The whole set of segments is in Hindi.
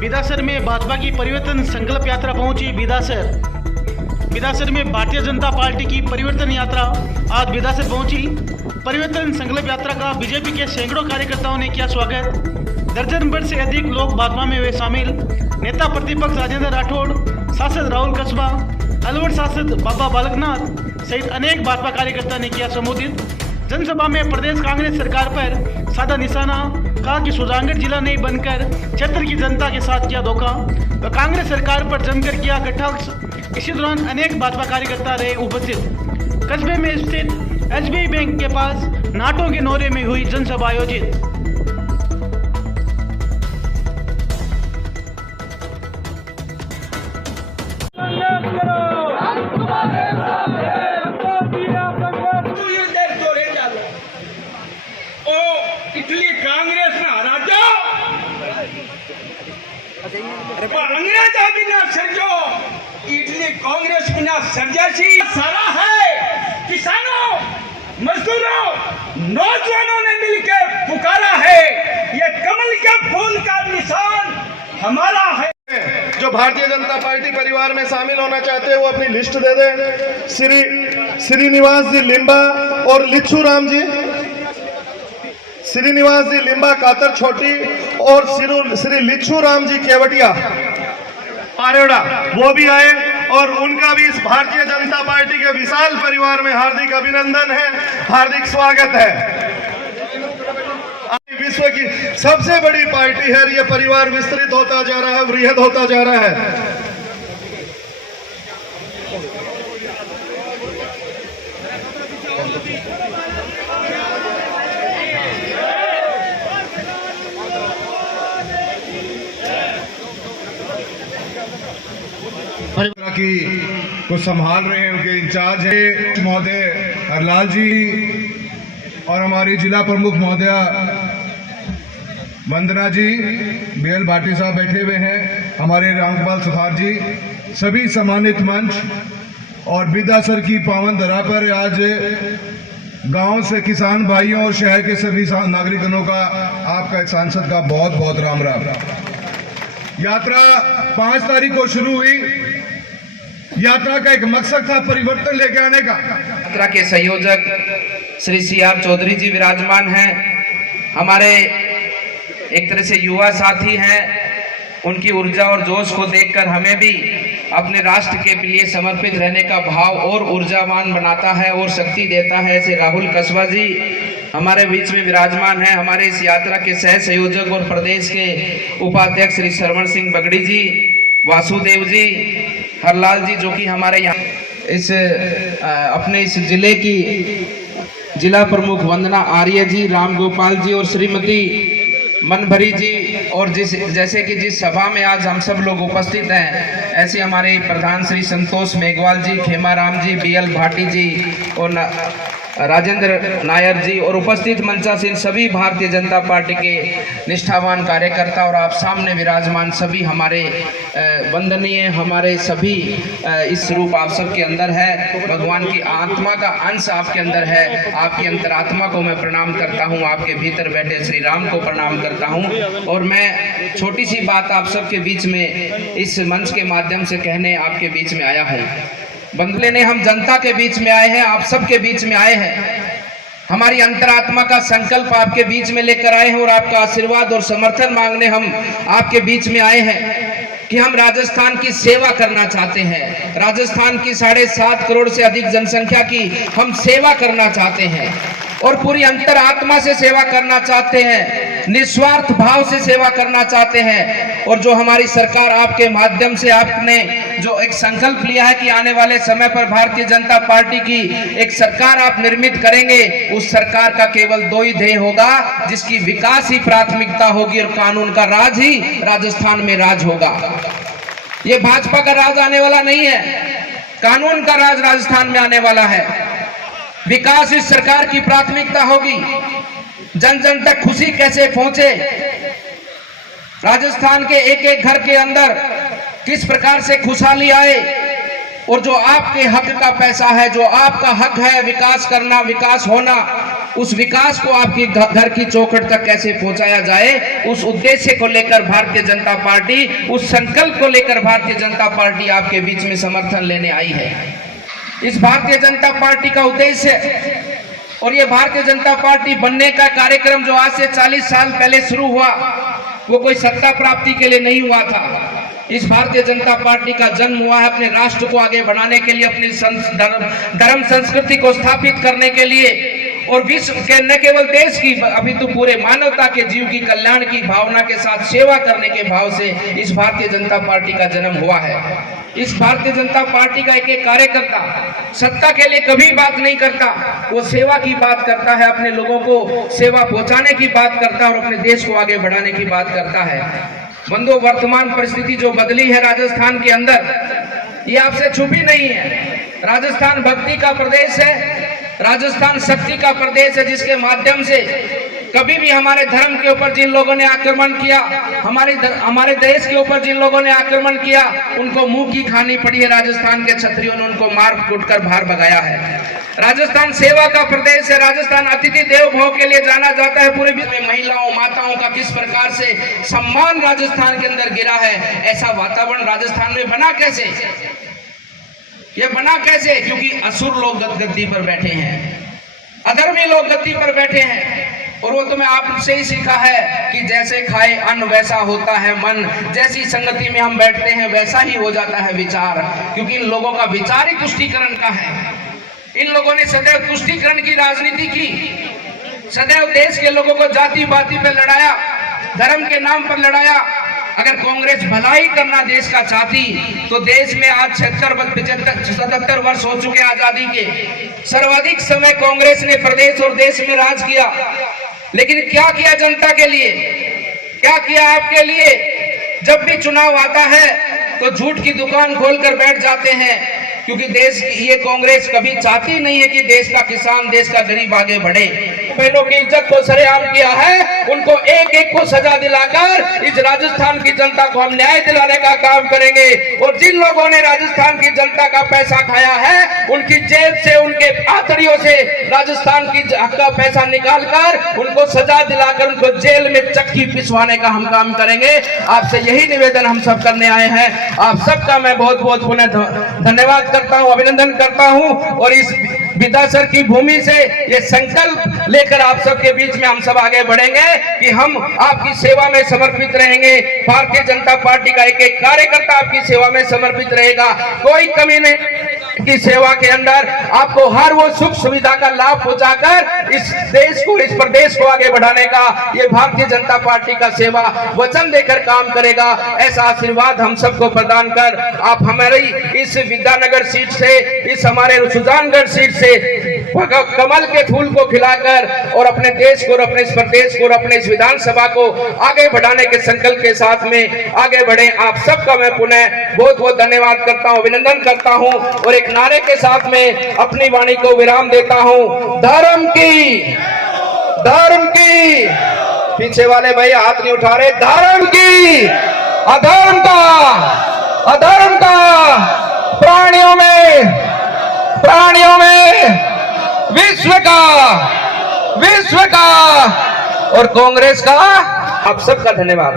बिदासर में भाजपा की परिवर्तन संकल्प यात्रा पहुंची बिदासर में भारतीय जनता पार्टी की परिवर्तन यात्रा आज बिदासर पहुंची। परिवर्तन संकल्प यात्रा का बीजेपी के सैकड़ों कार्यकर्ताओं ने किया स्वागत। दर्जन भर से अधिक लोग भाजपा में हुए शामिल। नेता प्रतिपक्ष राजेंद्र राठौड़, सांसद राहुल कस्बा, अलवर सांसद बाबा बालकनाथ सहित अनेक भाजपा कार्यकर्ता ने किया संबोधित। जनसभा में प्रदेश कांग्रेस सरकार पर साधा निशाना, कहा कि सुजानगढ़ जिला नहीं बनकर क्षेत्र की जनता के साथ किया धोखा, तो कांग्रेस सरकार पर जमकर किया कटाक्ष। इसी दौरान अनेक भाजपा कार्यकर्ता रहे उपस्थित। कस्बे में स्थित एसबीआई बैंक के पास नाटों के नौरे में हुई जनसभा आयोजित। इटली कांग्रेस ना हराजो अंग्रेज बिना सर्जो इटली कांग्रेस बिना सर्जासी सारा है। किसानों, मजदूरों, नौजवानों ने मिलकर पुकारा है। ये कमल के फूल का निशान हमारा है। जो भारतीय जनता पार्टी परिवार में शामिल होना चाहते हैं वो अपनी लिस्ट दे दें। श्रीनिवास जी लिम्बा और लिच्छू राम जी, श्रीनिवास जी लिम्बा कातर छोटी और श्री लिच्छू राम जी केवटिया आरेड़ा, वो भी आए और उनका भी इस भारतीय जनता पार्टी के विशाल परिवार में हार्दिक अभिनंदन है, हार्दिक स्वागत है। विश्व की सबसे बड़ी पार्टी है, ये परिवार विस्तृत होता जा रहा है, वृहद होता जा रहा है। की को संभाल रहे हैं, उनके इंचार्ज है महोदय हरलाल जी और हमारी जिला प्रमुख महोदया वंदना जी, बीएल भाटी साहब बैठे हुए हैं, हमारे रामगोपाल सुथार जी, सभी सम्मानित मंच और बिदासर की पावन धरा पर आज गांव से किसान भाइयों और शहर के सभी नागरिकों का, आपका सांसद का बहुत बहुत राम राम। यात्रा 5 तारीख को शुरू हुई। यात्रा का एक मकसद था परिवर्तन लेके आने का। यात्रा के संयोजक श्री CR चौधरी जी विराजमान हैं, हमारे एक तरह से युवा साथी हैं। उनकी ऊर्जा और जोश को देखकर हमें भी अपने राष्ट्र के लिए समर्पित रहने का भाव और ऊर्जावान बनाता है और शक्ति देता है। ऐसे राहुल कस्बा जी हमारे बीच में विराजमान हैं। हमारे इस यात्रा के सह संयोजक और प्रदेश के उपाध्यक्ष श्री श्रवण सिंह बगड़ी जी, वासुदेव जी, हरलाल जी, जो कि हमारे यहाँ इस अपने इस जिले की जिला प्रमुख वंदना आर्य जी, रामगोपाल जी और श्रीमती मनभरी जी, और जैसे कि जिस सभा में आज हम सब लोग उपस्थित हैं, ऐसे हमारे प्रधान श्री संतोष मेघवाल जी, खेमाराम जी, बीएल भाटी जी और राजेंद्र नायर जी और उपस्थित मंचासीन सभी भारतीय जनता पार्टी के निष्ठावान कार्यकर्ता और आप सामने विराजमान सभी हमारे वंदनीय, हमारे सभी इस रूप आप सबके अंदर है। भगवान की आत्मा का अंश आपके अंदर है। आपकी अंतरात्मा को मैं प्रणाम करता हूं, आपके भीतर बैठे श्री राम को प्रणाम करता हूं। और मैं छोटी सी बात आप सबके बीच में इस मंच के माध्यम से कहने आपके बीच में आया हूं। बंदले ने हम जनता के बीच में आए हैं, आप सबके बीच में आए हैं। हमारी अंतरात्मा का संकल्प आपके बीच में लेकर आए हैं और आपका आशीर्वाद और समर्थन मांगने हम आपके बीच में आए हैं कि हम राजस्थान की सेवा करना चाहते हैं। राजस्थान की 7.5 करोड़ से अधिक जनसंख्या की हम सेवा करना चाहते हैं और पूरी अंतरात्मा से सेवा करना चाहते हैं, निस्वार्थ भाव से सेवा करना चाहते हैं। और जो हमारी सरकार आपके माध्यम से आपने जो एक संकल्प लिया है कि आने वाले समय पर भारतीय जनता पार्टी की एक सरकार आप निर्मित करेंगे, उस सरकार का केवल 2 ही ध्येय होगा, जिसकी विकास ही प्राथमिकता होगी और कानून का राज ही राजस्थान में राज होगा। ये भाजपा का राज आने वाला नहीं है, कानून का राज राजस्थान में आने वाला है। विकास इस सरकार की प्राथमिकता होगी। जन जन तक खुशी कैसे पहुंचे, राजस्थान के एक एक घर के अंदर किस प्रकार से खुशहाली आए, और जो आपके हक का पैसा है, जो आपका हक है विकास करना, विकास होना, उस विकास को आपकी घर की चौखट तक कैसे पहुंचाया जाए, उस उद्देश्य को लेकर भारतीय जनता पार्टी, उस संकल्प को लेकर भारतीय जनता पार्टी आपके बीच में समर्थन लेने आई है। इस भारतीय जनता पार्टी का उद्देश्य और ये भारतीय जनता पार्टी बनने का कार्यक्रम जो आज से 40 साल पहले शुरू हुआ, वो कोई सत्ता प्राप्ति के लिए नहीं हुआ था। इस भारतीय जनता पार्टी का जन्म हुआ है अपने राष्ट्र को आगे बढ़ाने के लिए, अपनी धर्म संस्कृति को स्थापित करने के लिए, और विश्व के न केवल देश की अभी तो पूरे मानवता के जीव की कल्याण की भावना के साथ सेवा करने के भाव से इस भारतीय जनता पार्टी का जन्म हुआ है। इस भारतीय जनता पार्टी का एक एक कार्यकर्ता सत्ता के लिए कभी बात नहीं करता, वो सेवा की बात करता है, अपने लोगों को सेवा पहुंचाने की बात करता है और अपने देश को आगे बढ़ाने की बात करता है। बंधुओं, वर्तमान परिस्थिति जो बदली है राजस्थान के अंदर, ये आपसे छुपी नहीं है। राजस्थान भक्ति का प्रदेश है, राजस्थान शक्ति का प्रदेश है, जिसके माध्यम से कभी भी हमारे धर्म के ऊपर जिन लोगों ने आक्रमण किया, हमारे देश के ऊपर जिन लोगों ने आक्रमण किया, उनको मुंह की खानी पड़ी है। राजस्थान के क्षत्रियों ने उनको मार कूट कर बाहर भगाया है। राजस्थान सेवा का प्रदेश है, राजस्थान अतिथि देव भव के लिए जाना जाता है। पूरे विश्व में महिलाओं माताओं का किस प्रकार से सम्मान राजस्थान के अंदर गिरा है, ऐसा वातावरण राजस्थान में बना कैसे? ये बना कैसे? क्योंकि असुर लोग गद्दी पर बैठे हैं, अधर्मी लोग गद्दी पर बैठे हैं। और वो तो मैं आपसे ही सीखा है कि जैसे खाए अन्न वैसा होता है मन, जैसी संगति में हम बैठते हैं वैसा ही हो जाता है विचार। क्योंकि इन लोगों का विचार ही तुष्टीकरण का है। इन लोगों ने सदैव तुष्टीकरण की राजनीति की, सदैव देश के लोगों को जाति बाती पर लड़ाया, धर्म के नाम पर लड़ाया। अगर कांग्रेस भलाई करना देश का चाहती तो देश में आज 77 वर्ष हो चुके आजादी के, सर्वाधिक समय कांग्रेस ने प्रदेश और देश में राज किया। लेकिन क्या किया जनता के लिए, क्या किया आपके लिए? जब भी चुनाव आता है तो झूठ की दुकान खोलकर बैठ जाते हैं, क्योंकि देश ये कांग्रेस कभी चाहती नहीं है कि देश का किसान, देश का गरीब आगे बढ़े। बहनों की इज्जत को सरेआम किया है, उनको एक एक को सजा दिलाकर इस राजस्थान की जनता को हम न्याय दिलाने का काम करेंगे। और जिन लोगों ने राजस्थान की जनता का पैसा खाया है, उनकी जेब से, उनके आतड़ियों से राजस्थान की का पैसा निकालकर उनको सजा दिलाकर उनको जेल में चक्की पिसवाने का हम काम करेंगे। आपसे यही निवेदन हम सब करने आए हैं। आप सबका मैं बहुत बहुत पुनः धन्यवाद करता हूं, अभिनंदन करता हूं। और इस विदासर की भूमि से ये संकल्प लेकर आप सबके बीच में हम सब आगे बढ़ेंगे कि हम आपकी सेवा में समर्पित रहेंगे। भारतीय जनता पार्टी का एक एक कार्यकर्ता आपकी सेवा में समर्पित रहेगा। कोई कमी नहीं की सेवा के अंदर आपको हर वो सुख सुविधा का लाभ पहुंचाकर इस देश को, इस प्रदेश को आगे बढ़ाने का ये भारतीय जनता पार्टी का सेवा वचन देकर काम करेगा। ऐसा आशीर्वाद हम सबको प्रदान कर आप हमारी इस विद्यानगर सीट से, इस हमारे सुजानगढ़ सीट से कमल के फूल को खिलाकर और अपने देश को, अपने इस प्रदेश को, अपने इस विधानसभा को आगे बढ़ाने के संकल्प के साथ में आगे बढ़े। आप सबका मैं पुनः बहुत बहुत धन्यवाद करता हूं, अभिनंदन करता हूं और एक नारे के साथ में अपनी वाणी को विराम देता हूं। धर्म की, धर्म की, पीछे वाले भाई हाथ नहीं उठा रहे, धर्म की, अधर्म का, अधर्म का, प्राणियों में, प्राणियों में, विश्व का, विश्व का और कांग्रेस का। आप सबका धन्यवाद।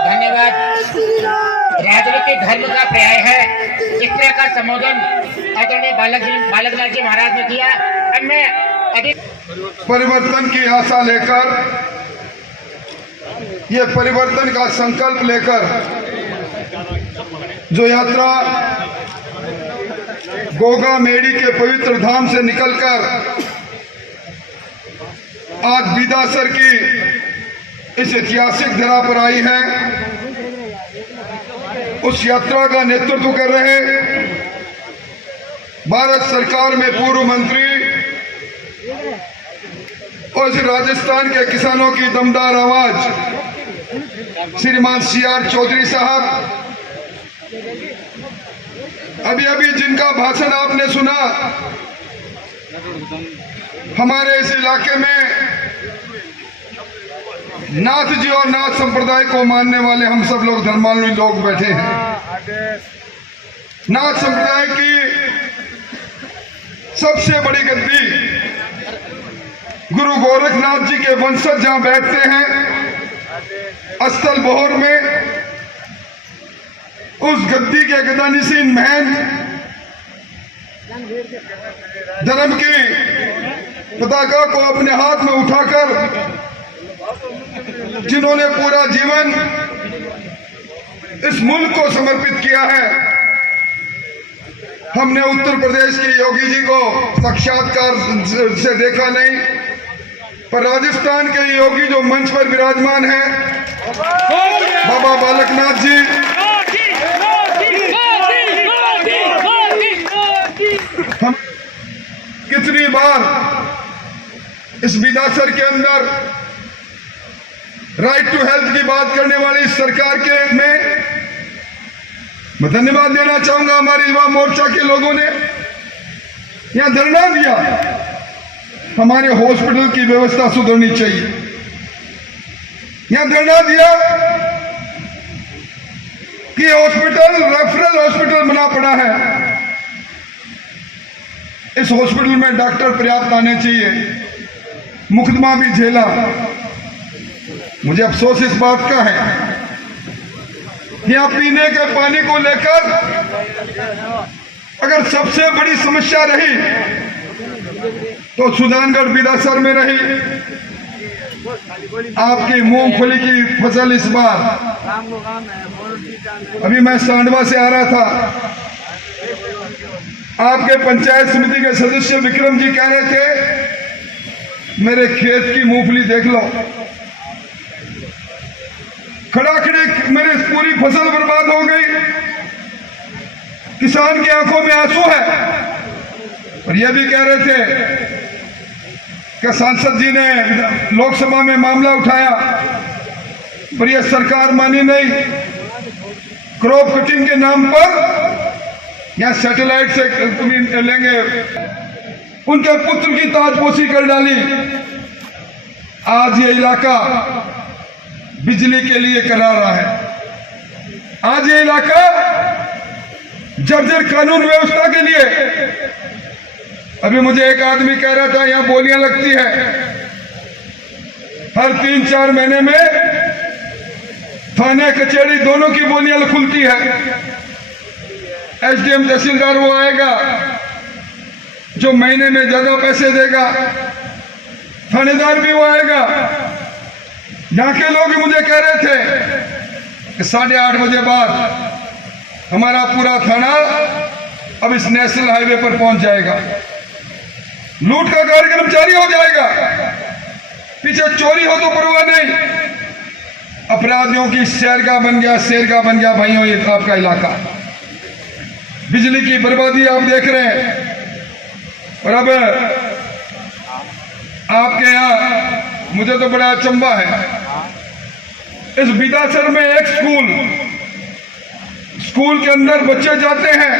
धन्यवाद। राजनीतिक धर्म का पर्याय है, इस तरह का संबोधन आदरणीय बालकनाथ जी महाराज ने किया। अब मैं अधिक परिवर्तन की आशा लेकर, ये परिवर्तन का संकल्प लेकर जो यात्रा गोगा मेड़ी के पवित्र धाम से निकलकर आज बिदासर की इस ऐतिहासिक धरा पर आई है, उस यात्रा का नेतृत्व कर रहे भारत सरकार में पूर्व मंत्री और राजस्थान के किसानों की दमदार आवाज श्रीमान CR चौधरी साहब, अभी अभी जिनका भाषण आपने सुना, हमारे इस इलाके में नाथ जी और नाथ संप्रदाय को मानने वाले हम सब लोग धर्मावलंबी लोग बैठे हैं। नाथ संप्रदाय की सबसे बड़ी गद्दी गुरु गोरखनाथ जी के वंशज जहां बैठते हैं अस्थल बहोर में, उस गद्दी के गदानिशीन महंत धर्म की पताका को अपने हाथ में उठाकर जिन्होंने पूरा जीवन इस मुल्क को समर्पित किया है। हमने उत्तर प्रदेश के योगी जी को साक्षात्कार से देखा नहीं, पर राजस्थान के योगी जो मंच पर विराजमान है बाबा बालकनाथ जी, हम कितनी बार इस विधासर के अंदर राइट टू हेल्थ की बात करने वाली सरकार के में मैं धन्यवाद देना चाहूंगा। हमारे युवा मोर्चा के लोगों ने यहां धरना दिया, हमारे हॉस्पिटल की व्यवस्था सुधरनी चाहिए। यहां धरना दिया कि हॉस्पिटल रेफरल हॉस्पिटल बना पड़ा है, इस हॉस्पिटल में डॉक्टर पर्याप्त आने चाहिए। मुकदमा भी झेला। मुझे अफसोस इस बात का है, यहां पीने के पानी को लेकर अगर सबसे बड़ी समस्या रही तो सुजानगढ़ बिदासर में रही। आपकी मूंगफली की फसल इस बार, अभी मैं सांडवा से आ रहा था, आपके पंचायत समिति के सदस्य विक्रम जी कह रहे थे मेरे खेत की मूंगफली देख लो, खड़ाखड़ी मेरी पूरी फसल बर्बाद हो गई। किसान की आंखों में आंसू है। और यह भी कह रहे थे कि सांसद जी ने लोकसभा में मामला उठाया, पर यह सरकार मानी नहीं। क्रॉप कटिंग के नाम पर या सैटेलाइट से लेंगे, उनके पुत्र की ताजपोशी कर डाली। आज ये इलाका बिजली के लिए करा रहा है। आज ये इलाका जर्जर कानून व्यवस्था के लिए। अभी मुझे एक आदमी कह रहा था यहां बोलियां लगती है, हर 3-4 महीने में थाने कचहरी दोनों की बोलियां खुलती है। एसडीएम तहसीलदार वो आएगा जो महीने में ज्यादा पैसे देगा, थानेदार भी वो आएगा। यहाँ के लोग मुझे कह रहे थे कि 8:30 बजे बाद हमारा पूरा थाना अब इस नेशनल हाईवे पर पहुंच जाएगा, लूट का कार्यक्रम जारी हो जाएगा। पीछे चोरी हो तो परवाह नहीं, अपराधियों की शेरगाह बन गया, शेरगाह बन गया भाइयों ये आपका इलाका। बिजली की बर्बादी आप देख रहे हैं। और अब आपके यहाँ मुझे तो बड़ा अचंभा है, इस बिदासर में एक स्कूल के अंदर बच्चे जाते हैं,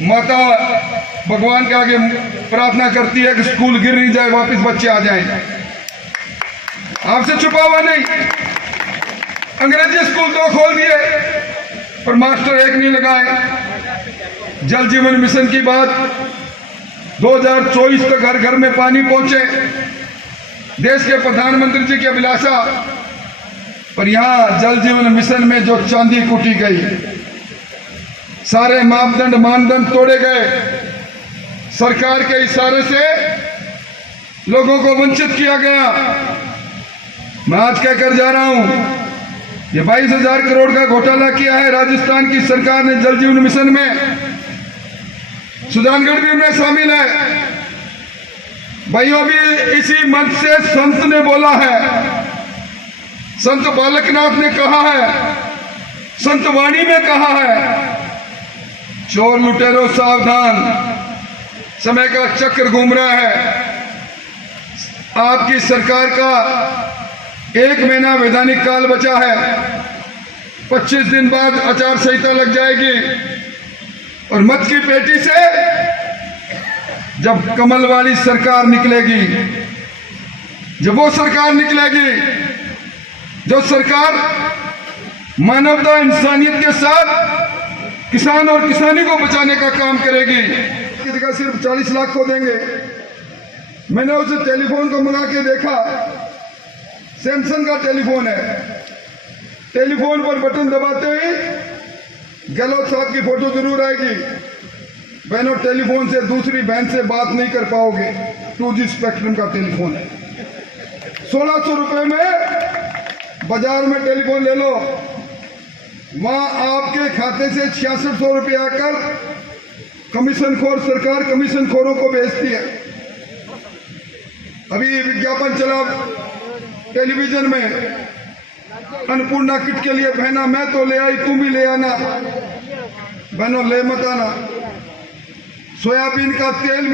माता भगवान के आगे प्रार्थना करती है कि स्कूल गिर नहीं जाए, वापस बच्चे आ जाएं। आपसे छुपा हुआ नहीं। अंग्रेजी स्कूल तो खोल दिए पर मास्टर एक नहीं लगाए। जल जीवन मिशन की बात 2024 तक घर घर में पानी पहुंचे, देश के प्रधानमंत्री जी की अभिलाषा। पर यहां जल जीवन मिशन में जो चांदी कूटी गई, सारे मानदंड तोड़े गए, सरकार के इशारे से लोगों को वंचित किया गया। मैं आज कहकर जा रहा हूं, ये 22,000 करोड़ का घोटाला किया है राजस्थान की सरकार ने जल जीवन मिशन में। सुजानगढ़ भी उनमें शामिल है। भाइयों भी इसी मंच से संत ने बोला है, संत बालकनाथ ने कहा है, संत वाणी में कहा है, चोर लुटेरों सावधान, समय का चक्र घूम रहा है। आपकी सरकार का 1 महीना वैधानिक काल बचा है, 25 दिन बाद आचार संहिता लग जाएगी। और मत की पेटी से जब कमल वाली सरकार निकलेगी, जब वो सरकार निकलेगी जो सरकार मानवता इंसानियत के साथ किसान और किसानी को बचाने का काम करेगी। की जगह सिर्फ 40 लाख को देंगे। मैंने उसे टेलीफोन को मंगा के देखा, सैमसंग का टेलीफोन है। टेलीफोन पर बटन दबाते ही गहलोत साहब की फोटो जरूर आएगी। बहनों, टेलीफोन से दूसरी बहन से बात नहीं कर पाओगे। 2G स्पेक्ट्रम का टेलीफोन है। 1600 रुपए में बाजार में टेलीफोन ले लो, वहां आपके खाते से 6600 रुपये आकर कमीशन खोर सरकार कमीशन खोरों को बेचती है। अभी विज्ञापन चला टेलीविजन में, अन्नपूर्णा किट के लिए बहना मैं तो ले आई, तुम भी ले आना। बहनों, ले मत आना। सोयाबीन का तेल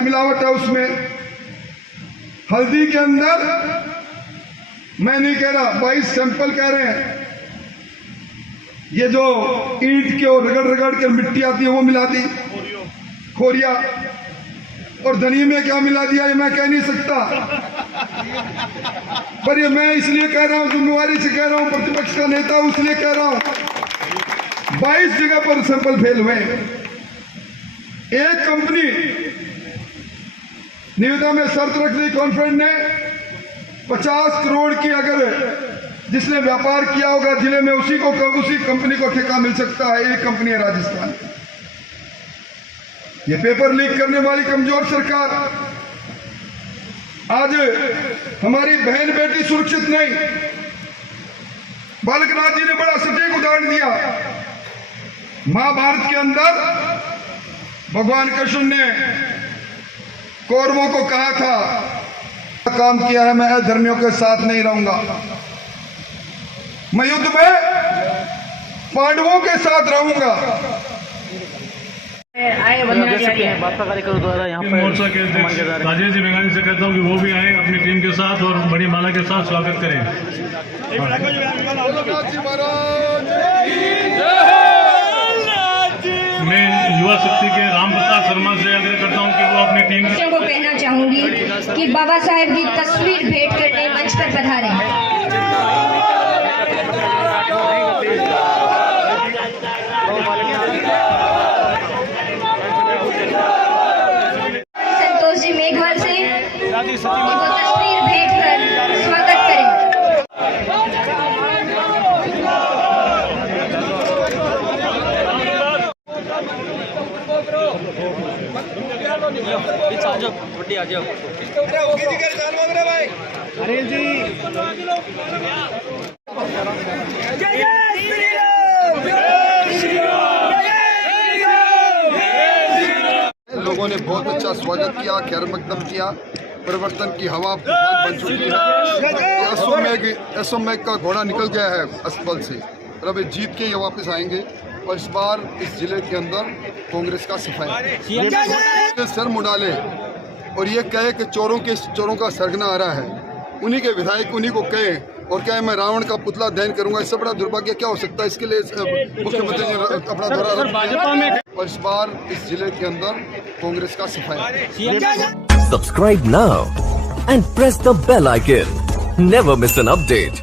मिलावट है उसमें। हल्दी के अंदर, मैं नहीं कह रहा, 22 सैंपल कह रहे हैं। ये जो ईंट के और रगड़ रगड़ कर मिट्टी आती है वो मिला दी, खोरिया। और धनिये में क्या मिला दिया ये मैं कह नहीं सकता, पर ये मैं इसलिए कह रहा हूं, जिम्मेवारी से कह रहा हूं, प्रतिपक्ष का नेता हूं इसलिए कह रहा हूं। 22 जगह पर सैंपल फेल हुए। एक कंपनी निविदा में शर्त रख दी कॉन्फ्रेंस ने, 50 करोड़ की अगर जिसने व्यापार किया होगा जिले में, उसी कंपनी को ठेका मिल सकता है। एक कंपनी है राजस्थान। ये पेपर लीक करने वाली कमजोर सरकार, आज हमारी बहन बेटी सुरक्षित नहीं। बालकनाथ जी ने बड़ा सटीक उदाहरण दिया। महाभारत के अंदर भगवान कृष्ण ने कौरवों को कहा था, काम किया है, मैं अधर्मियों के साथ नहीं रहूंगा, मैं युद्ध में पांडवों के साथ रहूंगा। भाजपा कार्यकर्ताओं द्वारा यहाँ पर मोर्चा के अध्यक्ष राजेश जी मेघानी से कहता हूँ कि वो भी आए अपनी टीम के साथ और बड़ी माला के साथ स्वागत करें। मैं युवा शक्ति के राम प्रसाद शर्मा से आग्रह करता हूँ कि वो अपनी टीम को कहना चाहूंगी कि बाबा साहेब की तस्वीर भेंट करने मंच पर पधारे। संतोष जी मेघवाल से इनको तस्वीर भेंट कर स्वागत करें। लोगों ने बहुत अच्छा स्वागत किया, खैर मकदम किया। परिवर्तन की हवा तूफान बन चुकी है। असम का घोड़ा निकल गया है अस्पताल से, और अब जीत के ये वापस आएंगे। और इस बार इस जिले के अंदर कांग्रेस का सफाई सर मुड़ा ले और ये कहे कि चोरों का सरगना आ रहा है, उन्हीं के विधायक उन्हीं को कहे और कहे मैं रावण का पुतला दहन करूंगा। इससे बड़ा दुर्भाग्य क्या हो सकता है? इसके लिए मुख्यमंत्री ने अपना दौरा रखा। और इस बार इस जिले के अंदर कांग्रेस का सफाई। Subscribe now and press the bell icon. Never miss an update.